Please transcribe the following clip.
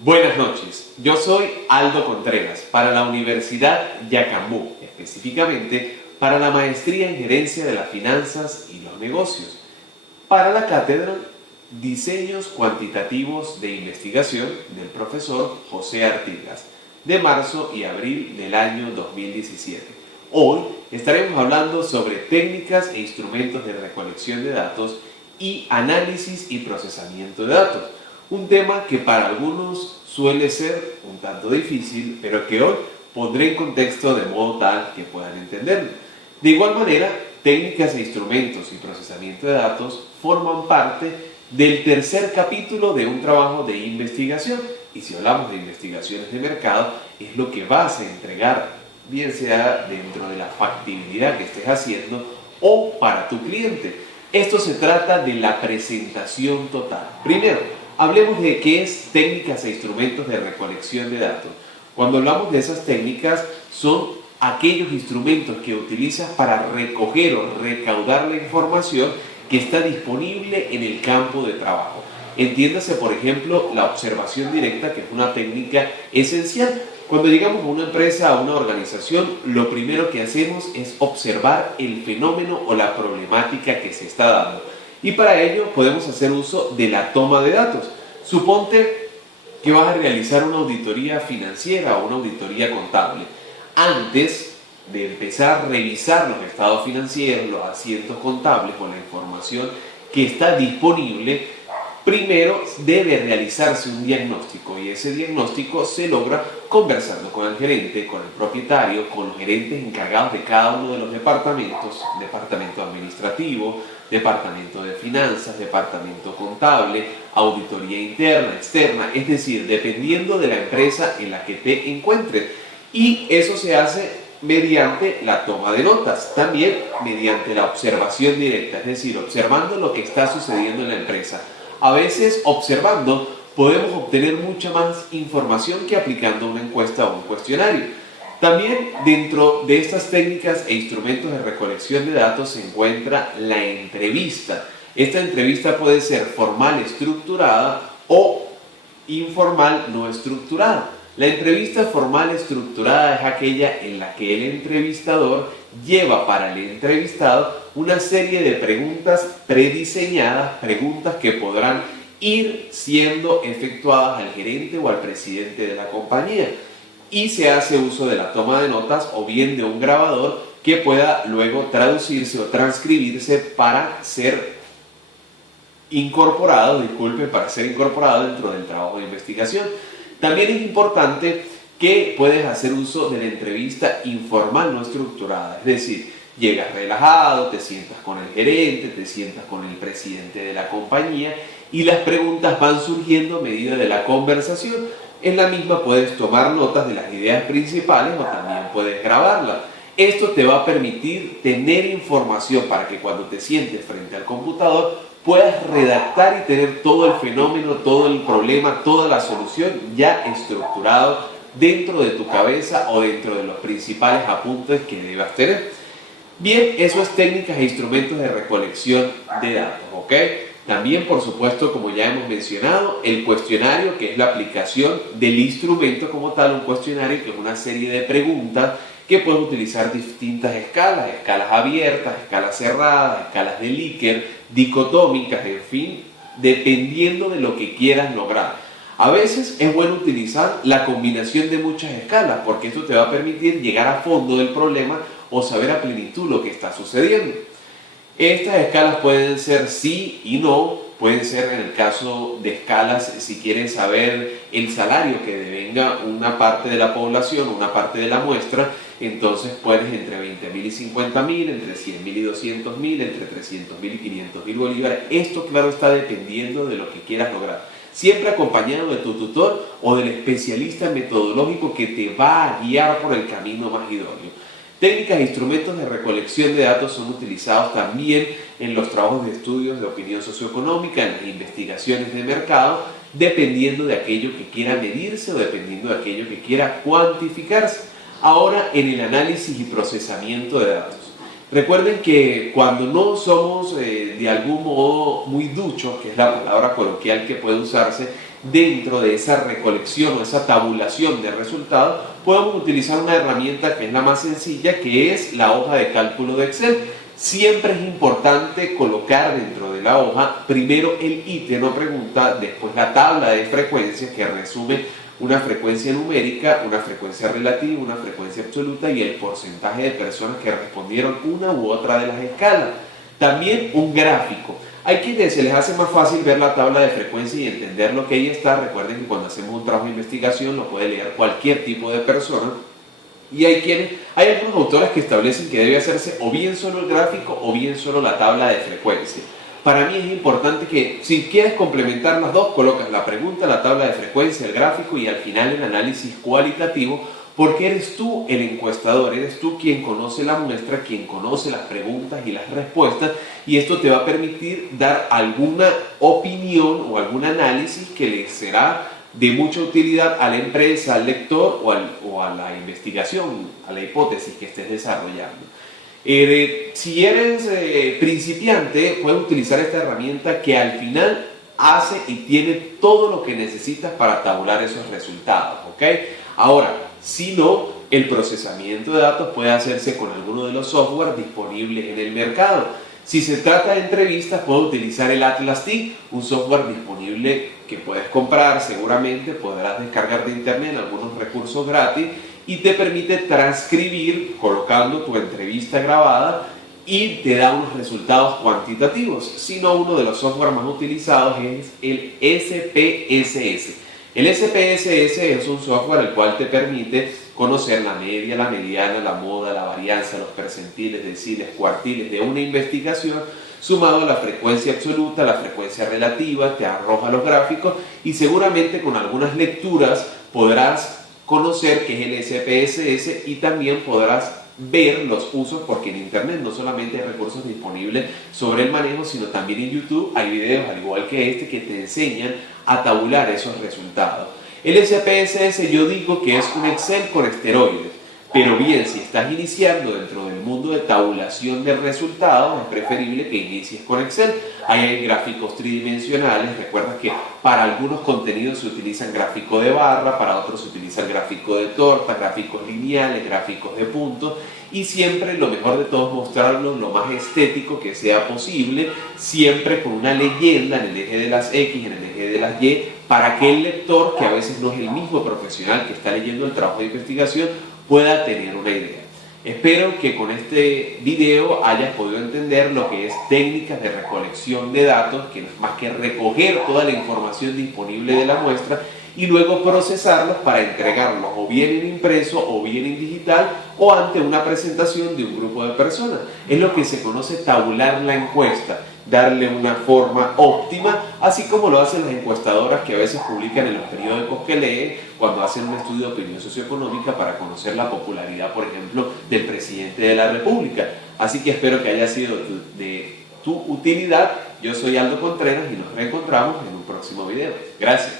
Buenas noches, yo soy Aldo Contreras para la Universidad Yacambú, específicamente para la Maestría en Gerencia de las Finanzas y los Negocios, para la cátedra Diseños Cuantitativos de Investigación del profesor José Artigas, de marzo y abril del año 2017. Hoy estaremos hablando sobre técnicas e instrumentos de recolección de datos y análisis y procesamiento de datos. Un tema que para algunos suele ser un tanto difícil, pero que hoy pondré en contexto de modo tal que puedan entenderlo. De igual manera, técnicas e instrumentos y procesamiento de datos forman parte del tercer capítulo de un trabajo de investigación. Y si hablamos de investigaciones de mercado, es lo que vas a entregar, bien sea dentro de la factibilidad que estés haciendo o para tu cliente. Esto se trata de la presentación total. Primero, hablemos de qué es técnicas e instrumentos de recolección de datos. Cuando hablamos de esas técnicas, son aquellos instrumentos que utilizas para recoger o recaudar la información que está disponible en el campo de trabajo. Entiéndase, por ejemplo, la observación directa, que es una técnica esencial. Cuando llegamos a una empresa, a una organización, lo primero que hacemos es observar el fenómeno o la problemática que se está dando. Y para ello podemos hacer uso de la toma de datos. Suponte que vas a realizar una auditoría financiera o una auditoría contable. Antes de empezar a revisar los estados financieros, los asientos contables o la información que está disponible, primero debe realizarse un diagnóstico, y ese diagnóstico se logra conversando con el gerente, con el propietario, con los gerentes encargados de cada uno de los departamentos, departamento administrativo, departamento de finanzas, departamento contable, auditoría interna, externa, es decir, dependiendo de la empresa en la que te encuentres. Y eso se hace mediante la toma de notas, también mediante la observación directa, es decir, observando lo que está sucediendo en la empresa. A veces, observando, podemos obtener mucha más información que aplicando una encuesta o un cuestionario. También dentro de estas técnicas e instrumentos de recolección de datos se encuentra la entrevista. Esta entrevista puede ser formal estructurada o informal no estructurada. La entrevista formal estructurada es aquella en la que el entrevistador lleva para el entrevistado una serie de preguntas prediseñadas, preguntas que podrán ir siendo efectuadas al gerente o al presidente de la compañía. Y se hace uso de la toma de notas o bien de un grabador que pueda luego traducirse o transcribirse para ser incorporado dentro del trabajo de investigación. También es importante que puedes hacer uso de la entrevista informal no estructurada, es decir, llegas relajado, te sientas con el gerente, te sientas con el presidente de la compañía y las preguntas van surgiendo a medida de la conversación. En la misma puedes tomar notas de las ideas principales o también puedes grabarlas. Esto te va a permitir tener información para que cuando te sientes frente al computador puedas redactar y tener todo el fenómeno, todo el problema, toda la solución ya estructurado dentro de tu cabeza o dentro de los principales apuntes que debas tener. Bien, eso es técnicas e instrumentos de recolección de datos, ¿ok? También, por supuesto, como ya hemos mencionado, el cuestionario, que es la aplicación del instrumento como tal, un cuestionario que es una serie de preguntas que pueden utilizar distintas escalas, escalas abiertas, escalas cerradas, escalas de Likert, dicotómicas, en fin, dependiendo de lo que quieras lograr. A veces es bueno utilizar la combinación de muchas escalas, porque esto te va a permitir llegar a fondo del problema o saber a plenitud lo que está sucediendo. Estas escalas pueden ser sí y no, pueden ser en el caso de escalas si quieres saber el salario que devenga una parte de la población, una parte de la muestra, entonces puedes entre 20.000 y 50.000, entre 100.000 y 200.000, entre 300.000 y 500.000 bolívares. Esto, claro, está dependiendo de lo que quieras lograr. Siempre acompañado de tu tutor o del especialista metodológico que te va a guiar por el camino más idóneo. Técnicas e instrumentos de recolección de datos son utilizados también en los trabajos de estudios de opinión socioeconómica, en las investigaciones de mercado, dependiendo de aquello que quiera medirse o dependiendo de aquello que quiera cuantificarse. Ahora, en el análisis y procesamiento de datos. Recuerden que cuando no somos de algún modo muy duchos, que es la palabra coloquial que puede usarse, dentro de esa recolección o esa tabulación de resultados, podemos utilizar una herramienta que es la más sencilla, que es la hoja de cálculo de Excel. Siempre es importante colocar dentro de la hoja primero el ítem o pregunta, después la tabla de frecuencias que resume una frecuencia numérica, una frecuencia relativa, una frecuencia absoluta y el porcentaje de personas que respondieron una u otra de las escalas. También un gráfico. Hay quienes se les hace más fácil ver la tabla de frecuencia y entender lo que ahí está. Recuerden que cuando hacemos un trabajo de investigación lo puede leer cualquier tipo de persona. Y hay algunos autores que establecen que debe hacerse o bien solo el gráfico o bien solo la tabla de frecuencia. Para mí es importante que si quieres complementar las dos, colocas la pregunta, la tabla de frecuencia, el gráfico y al final el análisis cualitativo, porque eres tú el encuestador, eres tú quien conoce la muestra, quien conoce las preguntas y las respuestas, y esto te va a permitir dar alguna opinión o algún análisis que le será de mucha utilidad a la empresa, al lector o a la investigación, a la hipótesis que estés desarrollando. Si eres principiante, puedes utilizar esta herramienta que al final hace y tiene todo lo que necesitas para tabular esos resultados, ¿ok? Ahora, si no, el procesamiento de datos puede hacerse con alguno de los software disponibles en el mercado. Si se trata de entrevistas, puedo utilizar el Atlas T, un software disponible que puedes comprar, seguramente podrás descargar de internet algunos recursos gratis y te permite transcribir colocando tu entrevista grabada y te da unos resultados cuantitativos. Si no, uno de los software más utilizados es el SPSS. El SPSS es un software el cual te permite conocer la media, la mediana, la moda, la varianza, los percentiles, deciles, cuartiles de una investigación, sumado a la frecuencia absoluta, la frecuencia relativa, te arroja los gráficos y seguramente con algunas lecturas podrás conocer qué es el SPSS y también podrás ver los usos, porque en internet no solamente hay recursos disponibles sobre el manejo, sino también en YouTube hay videos al igual que este que te enseñan a tabular esos resultados. El SPSS yo digo que es un Excel con esteroides, pero bien, si estás iniciando dentro del mundo de tabulación de resultados, es preferible que inicies con Excel. Ahí hay gráficos tridimensionales, recuerda que para algunos contenidos se utilizan gráficos de barra, para otros se utiliza el gráfico de torta, gráficos lineales, gráficos de puntos, y siempre lo mejor de todo es mostrarlo lo más estético que sea posible, siempre con una leyenda en el eje de las X, en el eje de las Y, para que el lector, que a veces no es el mismo profesional que está leyendo el trabajo de investigación, pueda tener una idea. Espero que con este video hayas podido entender lo que es técnicas de recolección de datos, que no es más que recoger toda la información disponible de la muestra y luego procesarlos para entregarlos o bien en impreso o bien en digital o ante una presentación de un grupo de personas. Es lo que se conoce tabular la encuesta, darle una forma óptima, así como lo hacen las encuestadoras que a veces publican en los periódicos que leen cuando hacen un estudio de opinión socioeconómica para conocer la popularidad, por ejemplo, del presidente de la República. Así que espero que haya sido de tu utilidad. Yo soy Aldo Contreras y nos reencontramos en un próximo video. Gracias.